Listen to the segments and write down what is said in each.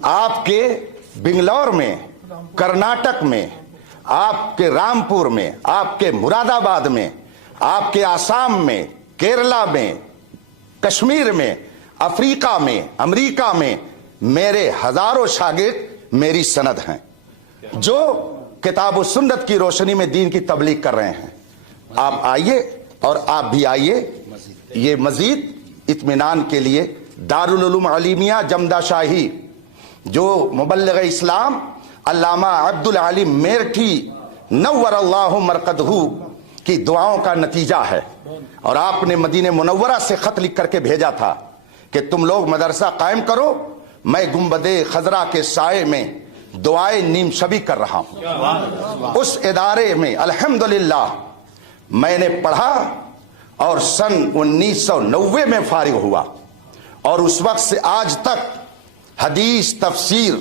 آپ کے بنگلور میں، کرناٹک میں، آپ کے رامپور میں، آپ کے مراد آباد میں، آپ کے آسام میں، کیرلا میں، کشمیر میں، افریقہ میں، امریکہ میں میرے ہزاروں شاگرد میری سند ہیں جو کتاب و سنت کی روشنی میں دین کی تبلیغ کر رہے ہیں. آپ آئیے اور آپ بھی آئیے. یہ مزید اطمینان کے لیے دارالعلوم علیمیہ جمدہ شاہی جو مبلغ اسلام علامہ عبدالعلیم میرٹھی نور اللہ مرقدہ کی دعاؤں کا نتیجہ ہے. اور آپ نے مدینہ منورہ سے خط لکھ کر کے بھیجا تھا کہ تم لوگ مدرسہ قائم کرو، میں گنبد خضرا کے سائے میں دعائیں نیم شبی کر رہا ہوں. اس ادارے میں الحمدللہ میں نے پڑھا اور سن 1990 میں فارغ ہوا، اور اس وقت سے آج تک حدیث، تفسیر،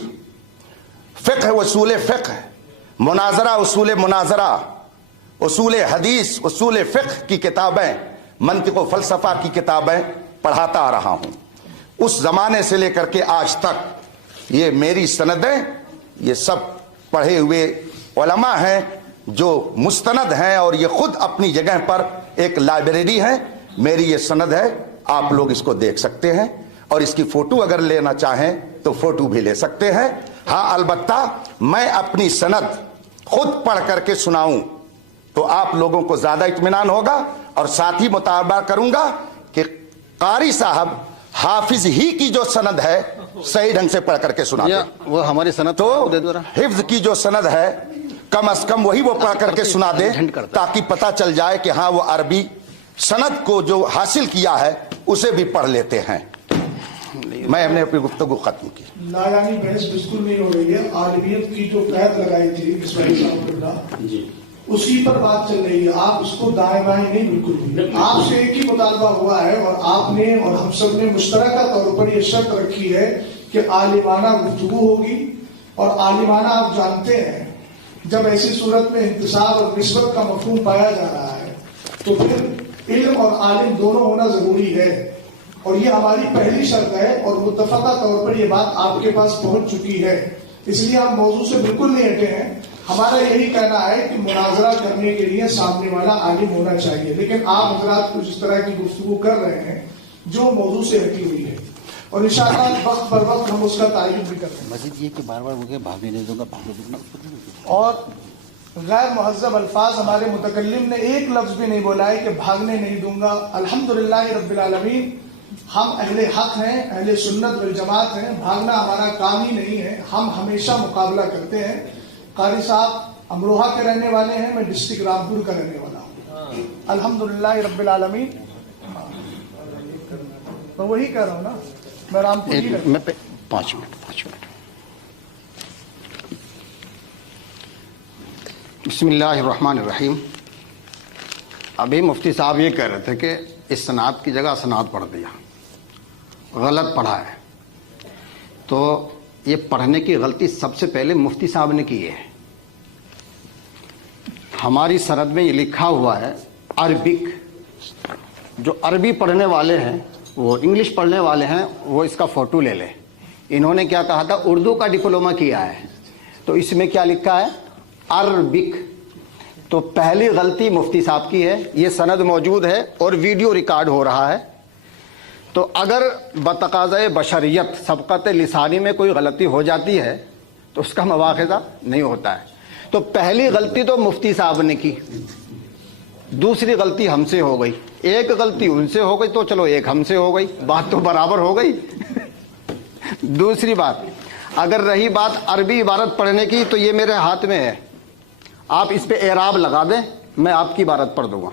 فقہ، اصول فقہ، مناظرہ، اصول مناظرہ، اصول حدیث، اصول فقہ کی کتابیں، منطق و فلسفہ کی کتابیں پڑھاتا آ رہا ہوں. اس زمانے سے لے کر کے آج تک یہ میری سندیں، یہ سب پڑھے ہوئے علماء ہیں جو مستند ہیں، اور یہ خود اپنی جگہ پر ایک لائبریری ہے. میری یہ سند ہے، آپ لوگ اس کو دیکھ سکتے ہیں، اور اس کی فوٹو اگر لینا چاہیں تو فوٹو بھی لے سکتے ہیں. ہاں البتہ میں اپنی سند خود پڑھ کر کے سناؤں تو آپ لوگوں کو زیادہ اطمینان ہوگا، اور ساتھ ہی مطالبہ کروں گا کہ قاری صاحب حافظ ہی کی جو سند ہے صحیح ڈھنگ سے پڑھ کر کے سنا دیں. وہ ہماری سند تو حفظ کی جو سند ہے کم از کم وہی وہ پڑھ کر کے سنا دیں، تاکہ پتہ چل جائے کہ ہاں وہ عربی سند کو جو حاصل کیا ہے اسے بھی پڑھ لیتے ہیں. میں نے اپنی گفتگو ختم کی. لایانی بحث بالکل نہیں ہو رہی ہے. عالمیت کی جو قید لگائی تھی اسماعیل صاحب نے اسی پر بات چل رہی ہے. آپ اس کو دائیں بائیں نہیں، بالکل بھی. آپ سے ایک ہی مطالبہ ہوا ہے، اور آپ نے اور ہم سب نے مشترکہ طور پر یہ شرط رکھی ہے کہ عالمانہ گفتگو ہوگی. اور عالمانہ آپ جانتے ہیں جب ایسی صورت میں انتصار اور نسبت کا مفہوم پایا جا رہا ہے تو پھر علم اور عالم دونوں ہونا ضروری ہے. اور یہ ہماری پہلی شرط ہے، اور متفقہ طور پر یہ بات آپ کے پاس پہنچ چکی ہے. اس لیے ہم موضوع سے بالکل نہیں ہٹے ہیں. ہمارا یہی کہنا ہے کہ مناظرہ کرنے کے لیے سامنے والا عالم ہونا چاہیے، لیکن آپ حضرات کچھ اس طرح کی گفتگو کر رہے ہیں جو موضوع سے ہٹی ہوئی ہے، اور انشاءاللہ وقت پر وقت ہم اس کا تعین بھی کرتے ہیں. مزید یہ کہ بار بار مجھے بھاگنے نہیں دوں گا، اور غیر مہذب الفاظ ہمارے متکلم نے ایک لفظ بھی نہیں بولا ہے کہ بھاگنے نہیں دوں گا. الحمدللہ رب العالمین، ہم اہل حق ہیں، اہل سنت والجماعت ہیں. بھاگنا ہمارا کام ہی نہیں ہے. ہم ہمیشہ مقابلہ کرتے ہیں. قاری صاحب امروہہ کے رہنے والے ہیں، میں ڈسٹرکٹ رامپور کا رہنے والا ہوں. الحمدللہ رب العالمین. تو وہی کہہ رہا ہوں نا، میں رامپور ہی رہتا ہوں. 5 منٹ. بسم اللہ الرحمن الرحیم. ابھی مفتی صاحب یہ کہہ رہے تھے کہ اس سناد کی جگہ سناد پڑھ دیا، غلط پڑھا ہے. تو یہ پڑھنے کی غلطی سب سے پہلے مفتی صاحب نے کی ہے. ہماری سند میں یہ لکھا ہوا ہے عربک. جو عربی پڑھنے والے ہیں، وہ انگلش پڑھنے والے ہیں، وہ اس کا فوٹو لے لیں. انہوں نے کیا کہا تھا؟ اردو کا ڈپلومہ کیا ہے، تو اس میں کیا لکھا ہے؟ عربک. تو پہلی غلطی مفتی صاحب کی ہے. یہ سند موجود ہے اور ویڈیو ریکارڈ ہو رہا ہے. تو اگر بتقاضۂ بشریت سبقت لسانی میں کوئی غلطی ہو جاتی ہے تو اس کا مواخذہ نہیں ہوتا ہے. تو پہلی غلطی تو مفتی صاحب نے کی، دوسری غلطی ہم سے ہو گئی. ایک غلطی ان سے ہو گئی تو چلو ایک ہم سے ہو گئی، بات تو برابر ہو گئی. دوسری بات، اگر رہی بات عربی عبارت پڑھنے کی تو یہ میرے ہاتھ میں ہے. آپ اس پہ اعراب لگا دیں، میں آپ کی عبارت پڑھ دوں گا.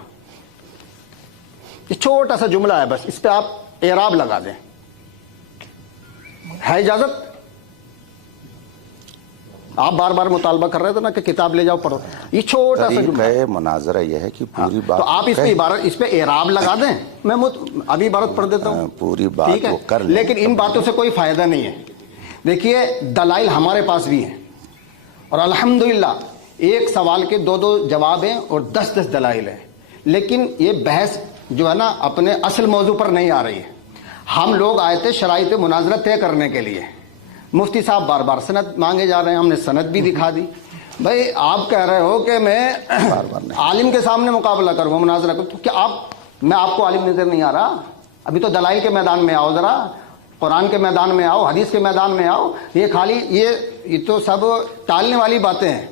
یہ چھوٹا سا جملہ ہے، بس اس پہ آپ اعراب لگا دیں. ہے اجازت؟ آپ بار بار مطالبہ کر رہے تھے نا کہ کتاب لے جاؤ پڑھو. یہ چھوٹا سا جملہ ہے. مناظرہ یہ ہے کہ پوری بات تو آپ اس پہ عبارت، اس پہ اعراب لگا دیں. میں ابھی عبارت پڑھ دیتا ہوں. پوری بات وہ کر لیں. لیکن ان باتوں سے کوئی فائدہ نہیں ہے. دیکھیے دلائل ہمارے پاس بھی ہیں، اور الحمدللہ ایک سوال کے 2 جواب ہیں اور 10 دلائل ہیں. لیکن یہ بحث جو ہے نا اپنے اصل موضوع پر نہیں آ رہی ہے. ہم لوگ آئے تھے شرائط مناظرہ طے کرنے کے لیے. مفتی صاحب بار بار سند مانگے جا رہے ہیں, ہم نے سند بھی دکھا دی. بھائی آپ کہہ رہے ہو کہ میں عالم کے سامنے مقابلہ کروں, مناظرہ کروں, تو کیا میں آپ کو عالم نظر نہیں آ رہا؟ ابھی تو دلائل کے میدان میں آؤ, ذرا قرآن کے میدان میں آؤ, حدیث کے میدان میں آؤ. یہ خالی یہ تو سب ٹالنے والی باتیں ہیں.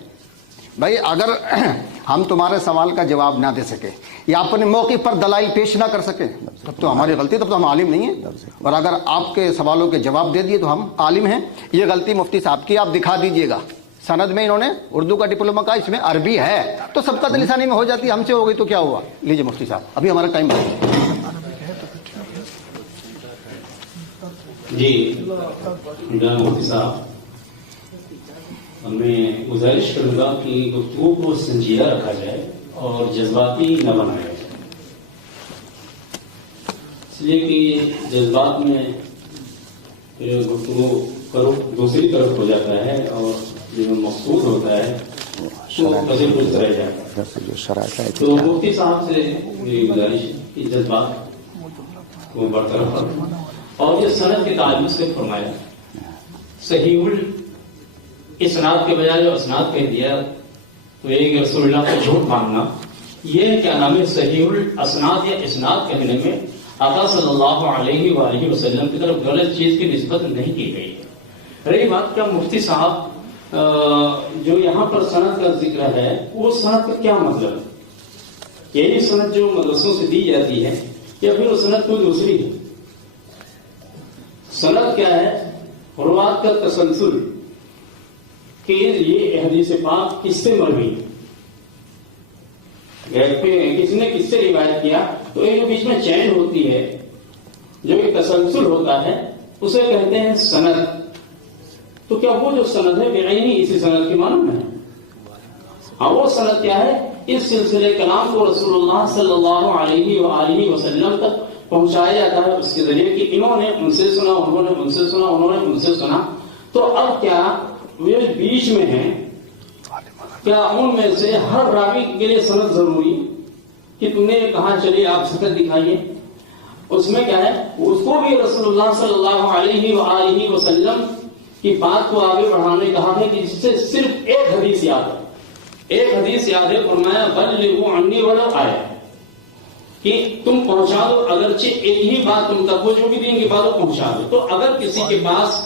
بھائی اگر ہم تمہارے سوال کا جواب نہ دے سکے یا اپنے موقع پر دلائل پیش نہ کر سکے تب تو ہماری غلطی, تب تو ہم عالم نہیں ہیں. اور اگر آپ کے سوالوں کے جواب دے دیے تو ہم عالم ہیں. یہ غلطی مفتی صاحب کی, آپ دکھا دیجئے گا. سند میں انہوں نے اردو کا ڈپلوما کہا, اس میں عربی ہے, تو سب کا لسانی میں ہو جاتی, ہم سے ہو گئی تو کیا ہوا. لیجیے مفتی صاحب, ابھی ہمارا ٹائم ہے. جی مفتی صاحب, میں گزارش کروں گا کہ گفتگو کو سنجیدہ رکھا جائے اور جذباتی نہ بنایا جائے, اس لیے کہ جذبات میں گفتگو کرو دوسری طرف ہو جاتا ہے اور جو مقصود ہوتا ہے وہ کسی کچھ رہ جاتا ہے. تو مفتی صاحب سے میری گزارش کہ جذبات کو برطرف کرو. اور یہ سند کے تعلق سے فرمایا صحیح الاسناد کے بجائے جو اسناد کہہ دیا تو ایک رسول اللہ کو جھوٹ ماننا, یہ کیا نام ہے صحیح الاسناد یا اسناد کہنے میں آقا صلی اللہ علیہ وآلہ وسلم کی طرف غلط چیز کی نسبت نہیں کی گئی ہے. رہی بات کا مفتی صاحب جو یہاں پر سند کا ذکر ہے, وہ سند کا کیا مطلب ہے؟ یہی سند جو مدرسوں سے دی جاتی ہے یا پھر وہ سند کوئی دوسری ہے؟ سند کیا ہے؟ روات کا تسلسل, کہ یہ حدیث پاک کس سے مروی ہے, کس نے کس سے روایت کیا, تو ایک بیچ میں چین ہوتی ہے, جو ایک تسلسل ہوتا ہے, اسے کہتے ہیں سند. تو کیا وہ جو سند ہے بعینی اسی سند کی معلوم ہے؟ ہاں, وہ سند کیا ہے؟ اس سلسلے کلام کو رسول اللہ صلی اللہ علیہ وآلہ وسلم تک پہنچایا جاتا ہے اس کے ذریعے کہ انہوں نے ان سے سنا, انہوں نے ان سے سنا, انہوں نے ان سے سنا. تو اب کیا وہ بیچ میں ہیں, کیا ان میں سے ہر راوی کے لیے سند ضروری کہ تم نے کہاں چلیے آپ سند دکھائیے؟ اس میں کیا ہے, اس کو بھی رسول اللہ صلی اللہ علیہ وآلہ وسلم کی بات کو آگے بڑھانے کہا ہے کہ جس سے صرف ایک حدیث یاد ہے, ایک حدیث یاد ہے, فرمایا بلغوا عنی ولو آیہ, کہ تم پہنچا دو اگرچہ ایک ہی بات تم تک, وہ جو بھی دیں گے بات وہ پہنچا دو. تو اگر کسی کے پاس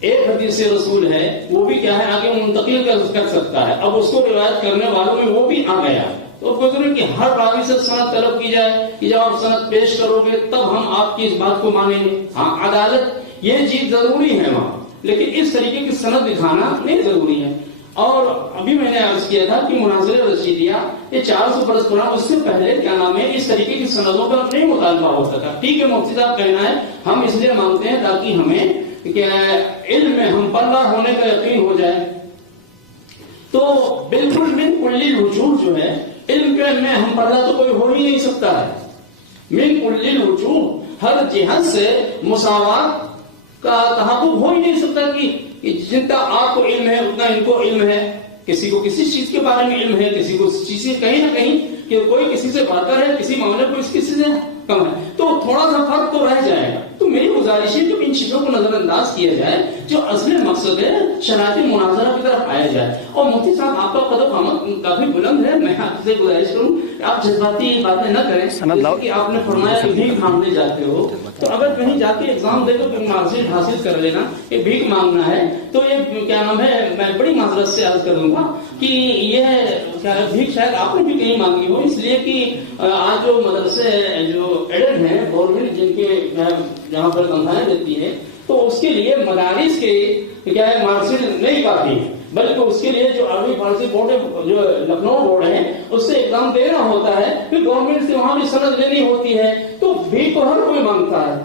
ایک حدیث رسول ہے, وہ بھی کیا ہے آگے منتقل کر سکتا ہے. اب اس کو روایت کرنے والوں میں وہ بھی آ گیا, تو گزرے کہ ہر راوی سے سند طلب کی جائے کہ جب آپ سند پیش کرو گے تب ہم آپ کی اس بات کو مانیں گے. ہاں, عدالت یہ چیز ضروری ہے وہاں, لیکن اس طریقے کی سند دکھانا نہیں ضروری ہے. اور ابھی میں نے عرض کیا تھا کہ مناظر رشیدیہ یہ 400 برس پرانا, اس سے پہلے کیا نام ہے اس طریقے کی سندوں کا نہیں مطالبہ ہوتا تھا. ٹھیک ہے, مفتی صاحب کہنا ہے ہم اس لیے مانگتے ہیں تاکہ ہمیں کہ علم میں ہم پردہ ہونے کا یقین ہو جائے. تو بالکل من کل الوجوہ جو ہے علم کے میں ہم پردہ تو کوئی ہو ہی نہیں سکتا ہے. من کل الوجوہ, ہر جہت سے مساوات کا تحقق ہو ہی نہیں سکتا کہ جتنا آپ کو علم ہے اتنا ان کو علم ہے. کسی کو کسی چیز کے بارے میں علم ہے, کسی کو چیز سے کہیں نہ کہیں کہ کوئی کسی سے بہتر ہے, کسی معاملے کو کسی سے کم ہے, تو تھوڑا سا فرق تو رہ جائے گا. تو میری گزارش ہے کہ ان چیزوں کو نظر انداز کیا جائے, جو اصل مقصد ہے شرائط مناظرہ کی طرف آیا جائے. اور مفتی صاحب آپ کا قد قامت کافی بلند ہے, میں آپ سے گزارش کروں آپ جذباتی باتیں نہ کریں. جیسے کہ آپ نے فرمایا کہ بھیک مانگنے جاتے ہو, تو اگر کہیں جا کے ایگزام دے تو مارکشیٹ حاصل کر لینا, یہ بھیک مانگنا ہے. تو یہ کیا نام ہے, میں بڑی معذرت سے عرض کروں گا کہ یہ بھیک شاید آپ نے بھی کہیں مانگی ہو, اس لیے کہ آج جو مدرسے جو ایڈڈ ہیں گورنمنٹ جن کے جہاں پر تنخواہیں دیتی ہے, تو اس کے لیے مدارس کے کیا ہے مارکشیٹ نہیں کافی ہے, بلکہ اس کے لیے جو عربی فارسی بورڈ جو لکھنؤ بورڈ ہے اس سے ایگزام دینا ہوتا ہے, پھر گورنمنٹ سے وہاں بھی سند لینی ہوتی ہے. تو بھیک کو ہر کوئی مانگتا ہے.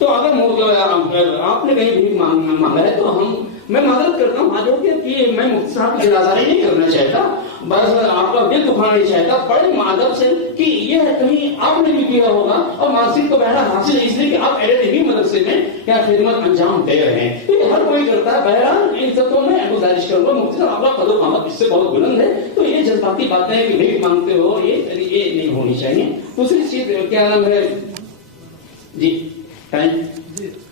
تو اگر آپ نے کہیں بھیک مانگا ہے تو میں معذرت کرتا ہوں آج کہ میں مفتی صاحب کی رضائی نہیں کرنا چاہتا, بس آپ کا دل دکھانا نہیں چاہتا, بڑے معذرت سے کہ یہ کہیں آپ نے بھی کیا ہوگا اور مارکشیٹ کو بہرحال حاصل ہے اس لیے کہ آپ ایڈیٹیوی مدرسے میں کیا خدمت انجام دے رہے ہیں. تو ہر کوئی کرتا ہے. بہرحال ان سب کو میں گزارش کروں گا مفتی صاحب آپ کا قد و قامت اس سے بہت بلند ہے, تو یہ جذباتی باتیں کہ بھیک مانگتے ہو یہ نہیں ہونی چاہیے. دوسری چیز کیا نام ہے, جی ٹائم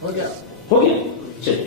ہو گیا چلیے.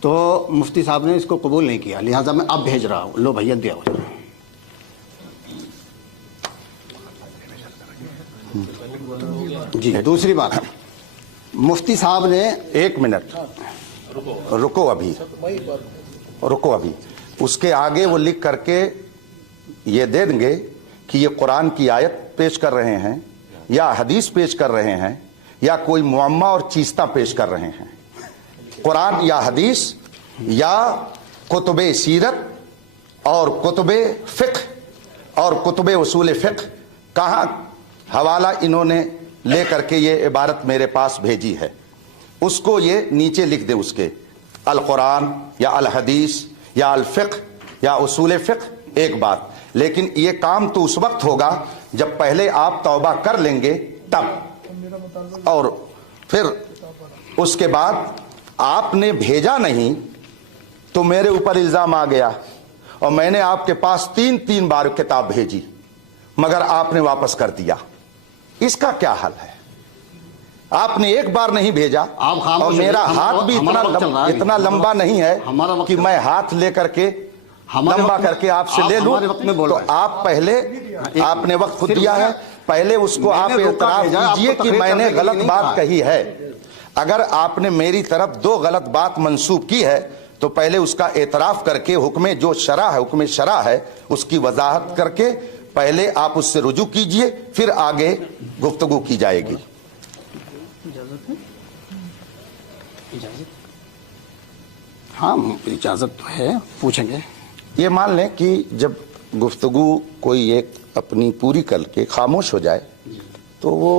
تو مفتی صاحب نے اس کو قبول نہیں کیا، لہٰذا میں اب بھیج رہا ہوں، لو بھیا دیا ہو. جی دوسری بات، مفتی صاحب نے 1 منٹ رکو ابھی اس کے آگے وہ لکھ کر کے یہ دے دیں گے کہ یہ قرآن کی آیت پیش کر رہے ہیں یا حدیث پیش کر رہے ہیں یا کوئی معمہ اور چیستہ پیش کر رہے ہیں. قرآن یا حدیث یا کتب سیرت اور کتب فقہ اور کتب اصول فقہ، کہاں حوالہ انہوں نے لے کر کے یہ عبارت میرے پاس بھیجی ہے، اس کو یہ نیچے لکھ دیں، اس کے القرآن یا الحدیث یا الفقہ یا اصول فقہ. ایک بات، لیکن یہ کام تو اس وقت ہوگا جب پہلے آپ توبہ کر لیں گے تب، اور پھر اس کے بعد آپ نے بھیجا نہیں تو میرے اوپر الزام آ گیا اور میں نے آپ کے پاس 3 بار کتاب بھیجی مگر آپ نے واپس کر دیا. اس کا کیا حل ہے؟ آپ نے ایک بار نہیں بھیجا اور میرا ہاتھ بھی اتنا لمبا نہیں ہے کہ میں ہاتھ لے کر کے لمبا کر کے آپ سے لے لوں. تو آپ پہلے، آپ نے وقت خود دیا ہے، پہلے اس کو آپ اعتراف کیجئے کہ میں نے غلط بات کہی ہے. اگر آپ نے میری طرف 2 غلط بات منسوب کی ہے تو پہلے اس کا اعتراف کر کے حکم جو شرع ہے، حکم شرع ہے، اس کی وضاحت کر کے پہلے آپ اس سے رجوع کیجئے، پھر آگے گفتگو کی جائے گی. ہاں اجازت تو ہے، پوچھیں گے. یہ مان لیں کہ جب گفتگو کوئی ایک اپنی پوری کر کے خاموش ہو جائے تو وہ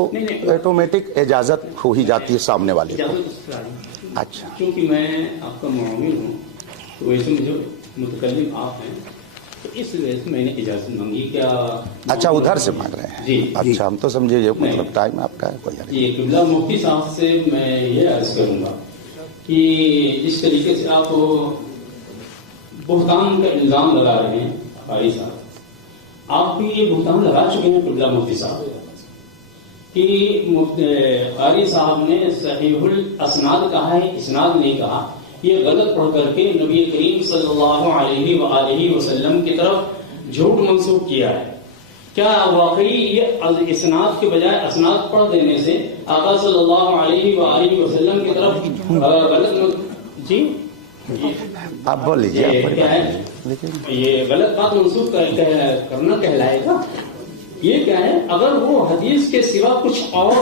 آٹومیٹک اجازت ہو ہی جاتی ہے سامنے والے کو. اچھا، کیونکہ میں آپ کا معاون ہوں تو ویسے مجھے متکلم آپ ہیں تو اس وجہ سے میں نے اجازت مانگی. کیا اچھا ادھر سے مانگ رہے ہیں؟ جی اچھا، ہم تو سمجھے یہ مطلب ٹائم آپ کا ہے کوئی. یہ قبلہ مفتی صاحب سے میں یہ عرض کروں گا کہ جس طریقے سے آپ بہتان کا الزام لگا رہے ہیں قاری صاحب، آپ بھی یہ بہتان لگا چکے ہیں قبلہ مفتی صاحب کہ قاری صاحب نے صحیح الاسناد کہا ہے، اسناد نہیں کہا. یہ غلط پڑھ کر کے نبی کریم صلی اللہ علیہ وآلہ وسلم کی طرف جھوٹ منسوخ کیا ہے. کیا واقعی یہ اسناد کے بجائے اسناد پڑھ دینے سے آقا صلی اللہ علیہ وآلہ وسلم کی طرف غلط؟ جی آپ بول لیجیے. کیا ہے یہ غلط بات منسوخ کرنا کہلائے گا؟ یہ کیا ہے؟ اگر وہ حدیث کے سوا کچھ اور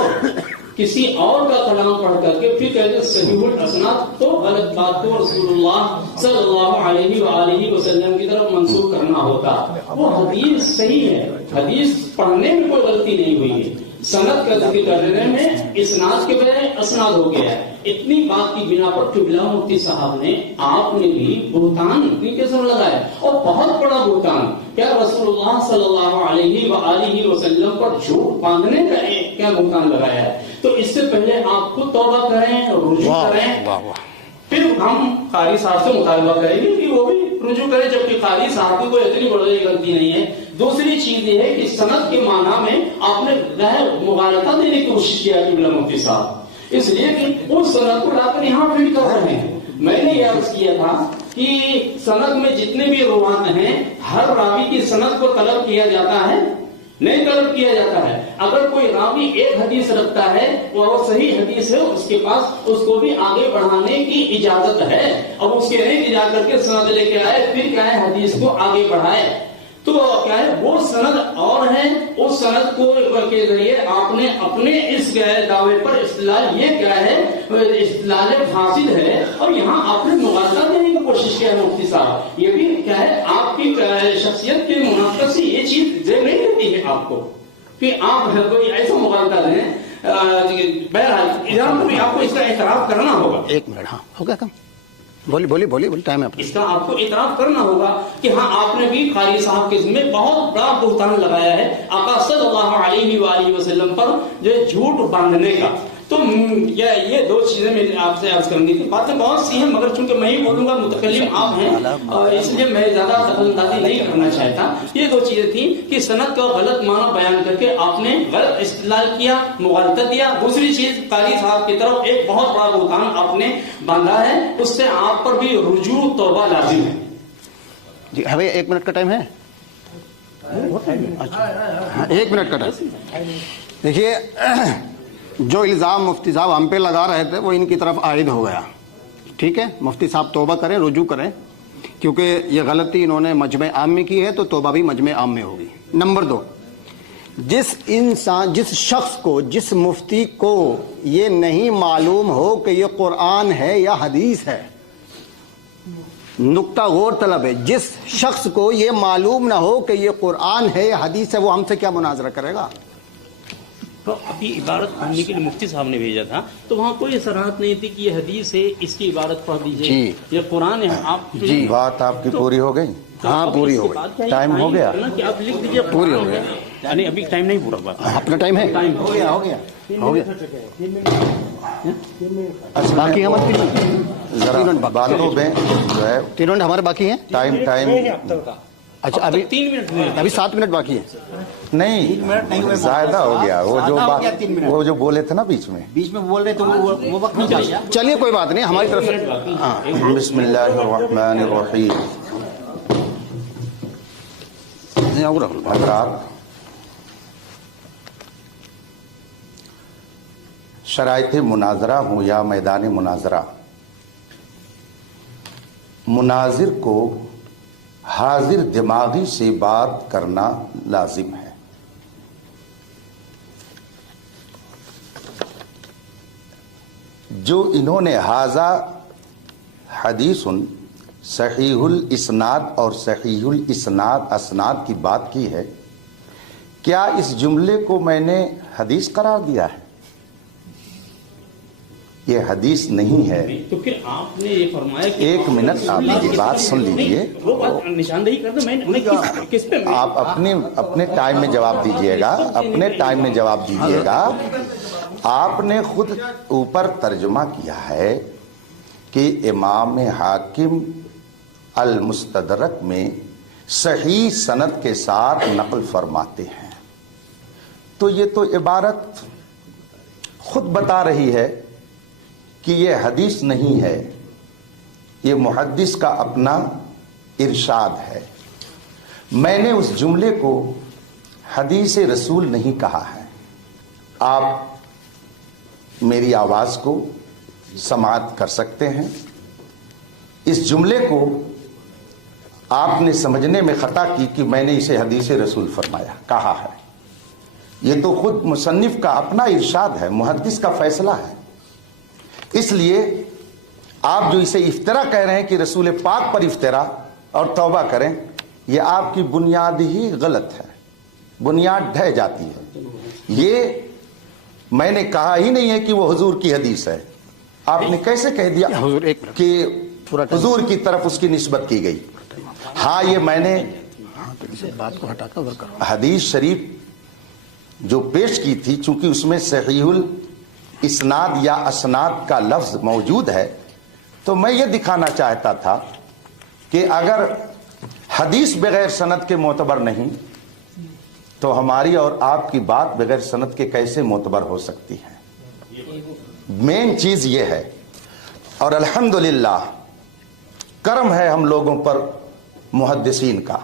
کسی اور کا کلام پڑھ کر کے پھر کہتے صحیح الاسناد، تو غلط بات کو رسول اللہ صلی اللہ علیہ وآلہ وسلم کی طرف منسوخ کرنا ہوتا. وہ حدیث صحیح ہے، حدیث پڑھنے میں کوئی غلطی نہیں ہوئی ہے، سند کا ذکر کرنے میں اسناد کے بجائے اسناد ہو گیا ہے. اتنی بات کی بنا پر قبلہ مفتی صاحب نے، آپ نے بھی بہتان اپنی کے سر لگایا اور بہت بڑا بہتان. کیا رسول اللہ صلی اللہ علیہ وآلہ وسلم پر جھوٹ باندھنے کا ایک کیا بہتان لگایا ہے؟ تو اس سے پہلے آپ خود توبہ کریں اور رجوع کریں، پھر ہم قاری صاحب سے مطالبہ کریں گے کہ وہ بھی رجوع کریں، جبکہ قاری صاحب کی کوئی اتنی بڑی غلطی نہیں ہے. دوسری چیز یہ ہے کہ سند کے معنی میں آپ نے مغالطہ دینے کی کوشش کیا قبلہ مفتی صاحب، اس لیے کہ اس سند کو لا کر یہاں فٹ کر رہے ہیں. میں نے یہ عرض کیا تھا کہ سند میں جتنے بھی روات ہیں ہر راوی کی سند کو طلب کیا جاتا ہے، نہیں طلب کیا جاتا ہے. اگر کوئی راوی ایک حدیث رکھتا ہے وہ صحیح حدیث ہے، اس کے پاس اس کو بھی آگے بڑھانے کی اجازت ہے. اب اس کے نہیں جا کر کے سند لے کے آئے پھر کیا ہے حدیث کو آگے بڑھائے، تو کیا ہے وہ سند اور ہے، اس سند کو کے ذریعے آپ نے اپنے اس دعوے پر استدلال، یہ کیا ہے استدلال فاسد ہے، اور یہاں آپ نے مغالطہ دینے کی کوشش کیا ہے مفتی صاحب. یہ بھی کیا ہے آپ کی شخصیت کے منافقت سے یہ چیز زیر نہیں دیتی ہے آپ کو کہ آپ کوئی ایسا مغالطہ دیں. بہرحال آپ کو اس کا اعتراف کرنا ہوگا. 1 منٹ. ہاں ہو گیا کم. بولی ٹائم ہے. اس کا آپ کو اعتراف کرنا ہوگا کہ ہاں آپ نے بھی قاری صاحب کے ذمہ بہت بڑا بہتان لگایا ہے آقا صلی اللہ علیہ وآلہ وسلم پر جو جھوٹ باندھنے کا. تو یہ دو چیزیں میں آپ سے عرض کرنی تھی. باتیں بہت سی ہیں مگر چونکہ میں ہی بولوں گا, متکلم آپ ہیں, اس لیے میں زیادہ دخل اندازی نہیں کرنا چاہتا. یہ دو چیزیں تھیں کہ سند کا غلط معنی بیان کر کے آپ نے غلط استدلال کیا, مغالطہ دیا. دوسری چیز قاری صاحب کی طرف ایک بہت بڑا بہتان آپ نے باندھا ہے, اس سے آپ پر بھی رجوع توبہ لازم ہے. جی ہمیں 1 منٹ کا ٹائم ہے, 1 منٹ کا ٹائم. دیکھیے جو الزام مفتی صاحب ہم پہ لگا رہے تھے وہ ان کی طرف عائد ہو گیا. ٹھیک ہے, مفتی صاحب توبہ کریں, رجوع کریں, کیونکہ یہ غلطی انہوں نے مجمع عام میں کی ہے تو توبہ بھی مجمع عام میں ہوگی. نمبر 2, جس شخص کو, جس مفتی کو یہ نہیں معلوم ہو کہ یہ قرآن ہے یا حدیث ہے, نقطہ غور طلب ہے, جس شخص کو یہ معلوم نہ ہو کہ یہ قرآن ہے یا حدیث ہے, وہ ہم سے کیا مناظرہ کرے گا؟ تو ابھی عبارت پڑھنے کے لیے مفتی صاحب نے بھیجا تھا تو وہاں کوئی صراحت نہیں تھی کہ یہ حدیث ہے, اس کی عبارت پڑھ دیجیے, یہ قرآن ہے. آپ جی بات آپ کی پوری ہو گئی, ہاں پوری ہو گئی, ٹائم ہو گیا, کہ آپ لکھ دیجیے پوری ہو گیا. یعنی ابھی ٹائم نہیں پورا ہوا, اپنا ٹائم ہے, ٹائم ہو گیا ہو گیا ہو گیا. باقی ہمارے 3 منٹ, ذرا بالوں میں جو ہے 3 منٹ ہمارے باقی ہیں. ٹائم اچھا ابھی 3 منٹ, ابھی 7 منٹ باقی ہیں. نہیں زیادہ ہو گیا. وہ جو بولے تھے نا بیچ میں بول رہے تو وہ وقت نہیں چاہیے. چلیے کوئی بات نہیں, ہماری طرف سے. بسم اللہ الرحمن الرحیم. حضرات, شرائط مناظرہ ہوں یا میدان مناظرہ, مناظر کو حاضر دماغی سے بات کرنا لازم ہے. جو انہوں نے ھذا حدیث صحیح الاسناد اور صحیح الاسناد اسناد کی بات کی ہے, کیا اس جملے کو میں نے حدیث قرار دیا ہے؟ یہ حدیث نہیں ہے. تو پھر آپ نے یہ فرمایا کہ 1 منٹ آپ میری بات سن لیجئے. وہ بات نشاندہی کر دو, میں کس پہ آپ اپنے ٹائم میں جواب دیجئے گا, اپنے ٹائم میں جواب دیجئے گا. آپ نے خود اوپر ترجمہ کیا ہے کہ امام حاکم المستدرک میں صحیح سند کے ساتھ نقل فرماتے ہیں. تو یہ تو عبارت خود بتا رہی ہے کہ یہ حدیث نہیں ہے, یہ محدث کا اپنا ارشاد ہے. میں نے اس جملے کو حدیث رسول نہیں کہا ہے. آپ میری آواز کو سماعت کر سکتے ہیں. اس جملے کو آپ نے سمجھنے میں خطا کی کہ میں نے اسے حدیث رسول فرمایا کہا ہے. یہ تو خود مصنف کا اپنا ارشاد ہے, محدث کا فیصلہ ہے. اس لیے آپ جو اسے افطرا کہہ رہے ہیں کہ رسول پاک پر افطرا اور توبہ کریں, یہ آپ کی بنیاد ہی غلط ہے, بنیاد ڈھہ جاتی ہے. یہ میں نے کہا ہی نہیں ہے کہ وہ حضور کی حدیث ہے. آپ نے کیسے کہہ دیا کہ حضور کی طرف اس کی نسبت کی گئی؟ ہاں یہ میں نے بات کو ہٹا کر حدیث شریف جو پیش کی تھی, چونکہ اس میں صحیح الاسناد یا اسناد کا لفظ موجود ہے, تو میں یہ دکھانا چاہتا تھا کہ اگر حدیث بغیر سند کے معتبر نہیں تو ہماری اور آپ کی بات بغیر سند کے کیسے معتبر ہو سکتی ہے؟ مین چیز یہ ہے. اور الحمدللہ کرم ہے ہم لوگوں پر محدثین کا.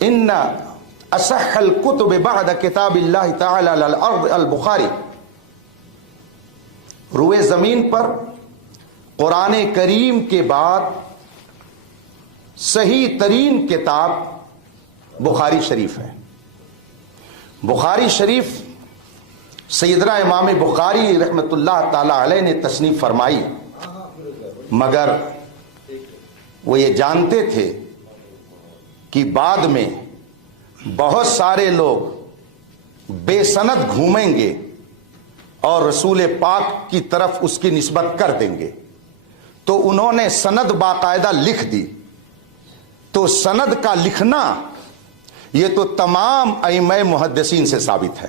ان اصح الکتب بعد کتاب اللہ تعالی علی الارض البخاری. روئے زمین پر قرآن کریم کے بعد صحیح ترین کتاب بخاری شریف ہے. بخاری شریف سیدنا امام بخاری رحمت اللہ تعالی علیہ نے تصنیف فرمائی, مگر وہ یہ جانتے تھے کہ بعد میں بہت سارے لوگ بے سند گھومیں گے اور رسول پاک کی طرف اس کی نسبت کر دیں گے, تو انہوں نے سند باقاعدہ لکھ دی. تو سند کا لکھنا یہ تو تمام ائمہ محدثین سے ثابت ہے.